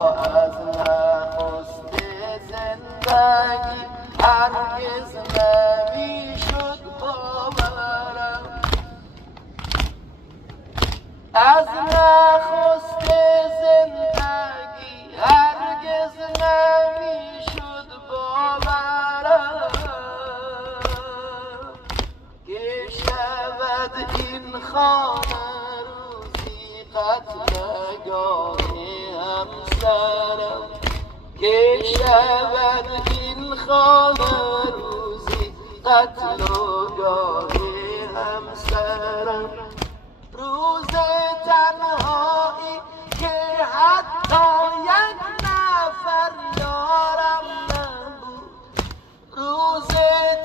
از نخست زندگی هرگز نمیشد باورم، از نخست زندگی هرگز نمیشد باورم که شود این خانه روزی قتلگاهی همسرم، که شود این خانه روزی قتلگاهی همسرم. روز تنهایی که حتی یک نفر یارم نبود، روز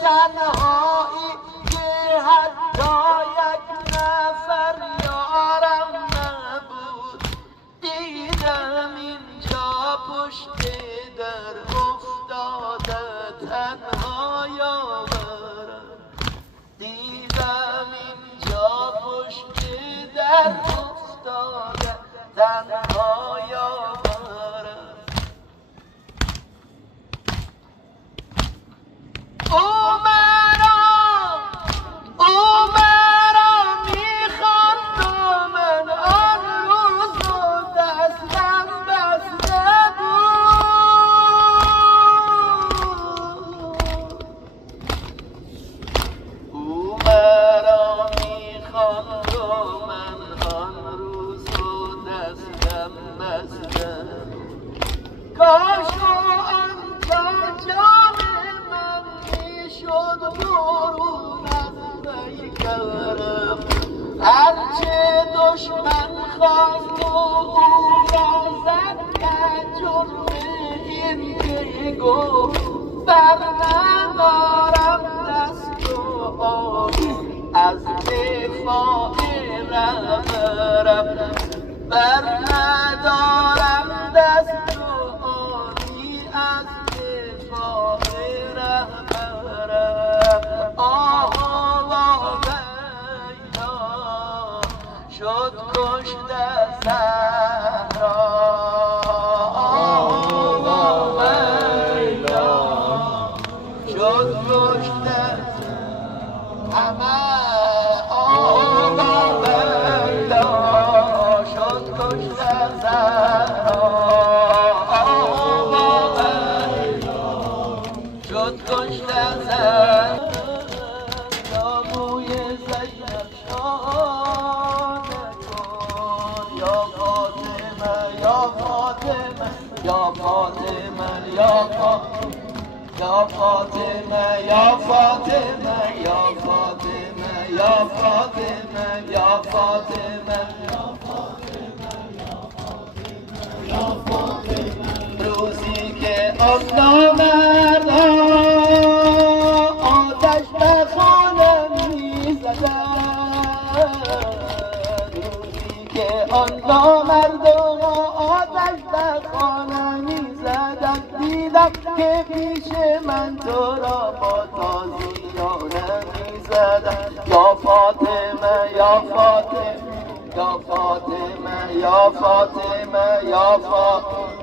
تنهایی که حتی یک نفر یارم نبود، دیدم اینجا پشت در افتاده تنها یارم، دیدم اینجا پشت در افتاده تنها یارم. او مرا میخواند و من آن روز و دستم بسته بود. او مرا میخواند و من آن روز و دستم بسته بود. کاش آنجا جان من میشد برون از پیکرم، هرچه دشمن خواست و او را زد که جرم این که گفت، بر ندارم دست و آبی از دفاع رهبرم، بر ندارم دست و آبی از دفاع رهبرم. آه ویلا شد کشته زهرا، آه ویلا شد کشته همه، آه ویلا شد کشته زهرا، آه ویلا شد کشته زهرا. یا موی زینب شانه کن، یا فاطمه یا فاطمه یا فاطمه یا فاطمه یا فاطمه یا فاطمه یا فاطمه یا فاطمه یا فاطمه یا فاطمه. روزی که آن نامردا آتش به خانه می‌زدند، روزی که آن نامردا آتش به خانه می‌زدند، دیدم که پیش من تو را با تازیانه می‌زدند. یا فاطمه یا فاطمه یا فاطمه یا فاطمه یا فاطمه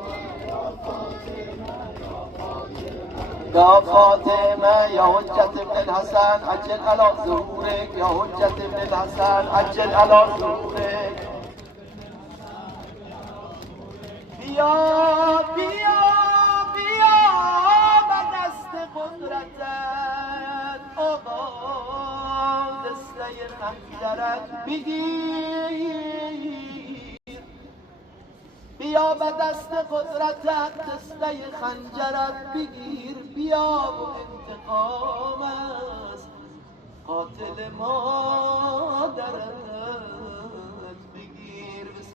یا فاطمه یا حجت ابن الحسن عجل علی ظهورک، یا حجت ابن الحسن عجل علی ظهورک. بیا بیا بیا به دست قدرتت، آقا دسته خنجرت بگیر، بیا به دست قدرتت دسته خنجرت بگیر، بیا و انتقام از قاتل مادرت